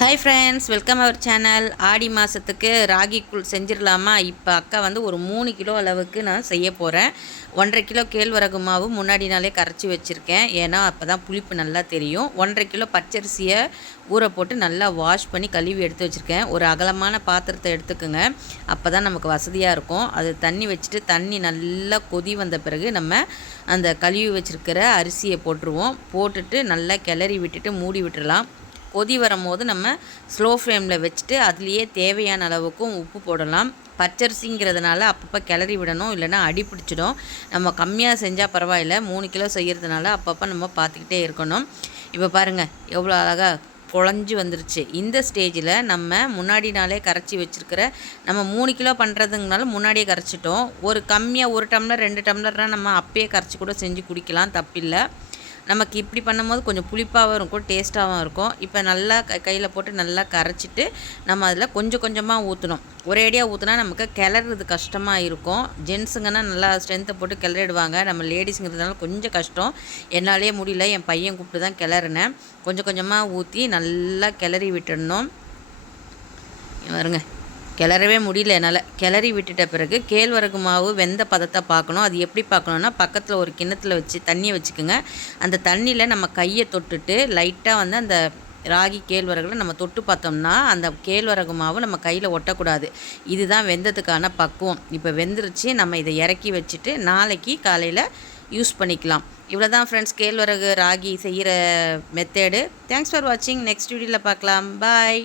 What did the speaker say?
Hi friends, welcome our channel. Aadi மாதத்துக்கு ராகி கூழ் செஞ்சிடலாமா? இப்போ அக்கா வந்து ஒரு 3 கிலோ அளவுக்கு நான் செய்ய போகிறேன். 1.5 கிலோ கேழ்வரகு மாவு முன்னாடி நாளே கரைச்சி வச்சுருக்கேன். ஏன்னா அப்போ தான் புளிப்பு நல்லா தெரியும். 1.5 கிலோ பச்சரிசியை ஊற போட்டு நல்லா வாஷ் பண்ணி கழுவி எடுத்து வச்சுருக்கேன். ஒரு அகலமான பாத்திரத்தை எடுத்துக்கோங்க, அப்போ தான் நமக்கு வசதியாக இருக்கும். அது தண்ணி வச்சுட்டு தண்ணி நல்லா கொதி வந்த பிறகு நம்ம அந்த கழுவி வச்சுருக்கிற அரிசியை போட்டுருவோம். போட்டுட்டு நல்லா கிளறி விட்டுட்டு மூடி விட்டுடலாம். கொதி வரும்போது நம்ம ஸ்லோ ஃப்ளேமில் வச்சுட்டு அதுலேயே தேவையான அளவுக்கும் உப்பு போடலாம். பச்சரிசிங்கிறதுனால அப்பப்போ கிளறி விடணும், இல்லைனா அடி பிடிச்சிடும். நம்ம கம்மியாக செஞ்சால் பரவாயில்ல, 3 கிலோ செய்கிறதுனால அப்பப்போ நம்ம பார்த்துக்கிட்டே இருக்கணும். இப்போ பாருங்கள் எவ்வளோ அழகாக குழஞ்சி வந்துருச்சு. இந்த ஸ்டேஜில் நம்ம முன்னாடி நாளே கரைச்சி வச்சுருக்கிற, நம்ம 3 கிலோ பண்ணுறதுங்கனால முன்னாடியே கரைச்சிட்டோம். ஒரு கம்மியாக 1 டம்ளர் 2 டம்ளர்னால் நம்ம அப்பயே கரைச்சி கூட செஞ்சு குடிக்கலாம், தப்பில்லை. நமக்கு இப்படி பண்ணும்போது கொஞ்சம் புளிப்பாகவும் இருக்கும், டேஸ்ட்டாகவும் இருக்கும். இப்போ நல்லா கையில் போட்டு நல்லா கரைச்சிட்டு நம்ம அதில் கொஞ்சம் கொஞ்சமாக ஊற்றணும். ஒரேடியாக ஊற்றினா நமக்கு கிளறது கஷ்டமாக இருக்கும். ஜென்ஸுங்கன்னா நல்லா ஸ்ட்ரென்த்தை போட்டு கிளறிடுவாங்க. நம்ம லேடிஸுங்கிறதுனால கொஞ்சம் கஷ்டம். என்னாலே முடியல, என் பையன் கூப்பிட்டு தான் கிளறினேன். கொஞ்சம் கொஞ்சமாக ஊற்றி நல்லா கிளறி விட்டுடணும். வருங்க, கிளறவே முடியல என்னால். கிளறி விட்டுட்ட பிறகு கேழ்வரகு மாவு வெந்த பதத்தை பார்க்கணும். அது எப்படி பார்க்கணுன்னா, பக்கத்தில் ஒரு கிண்ணத்தில் வச்சு தண்ணியை வச்சுக்கோங்க. அந்த தண்ணியில் நம்ம கையை தொட்டுட்டு லைட்டாக வந்து அந்த ராகி கேழ்வரகுல நம்ம தொட்டு பார்த்தோம்னா அந்த கேழ்வரகு மாவு நம்ம கையில் ஒட்டக்கூடாது. இதுதான் வெந்ததுக்கான பக்குவம். இப்போ வெந்துருச்சு. நம்ம இதை இறக்கி வச்சுட்டு நாளைக்கு காலையில் யூஸ் பண்ணிக்கலாம். இவ்வளோ தான் ஃப்ரெண்ட்ஸ், கேழ்வரகு ராகி செய்கிற மெத்தேடு. தேங்க்ஸ் ஃபார் வாட்சிங். நெக்ஸ்ட் வீடியோவில் பார்க்கலாம். பாய்.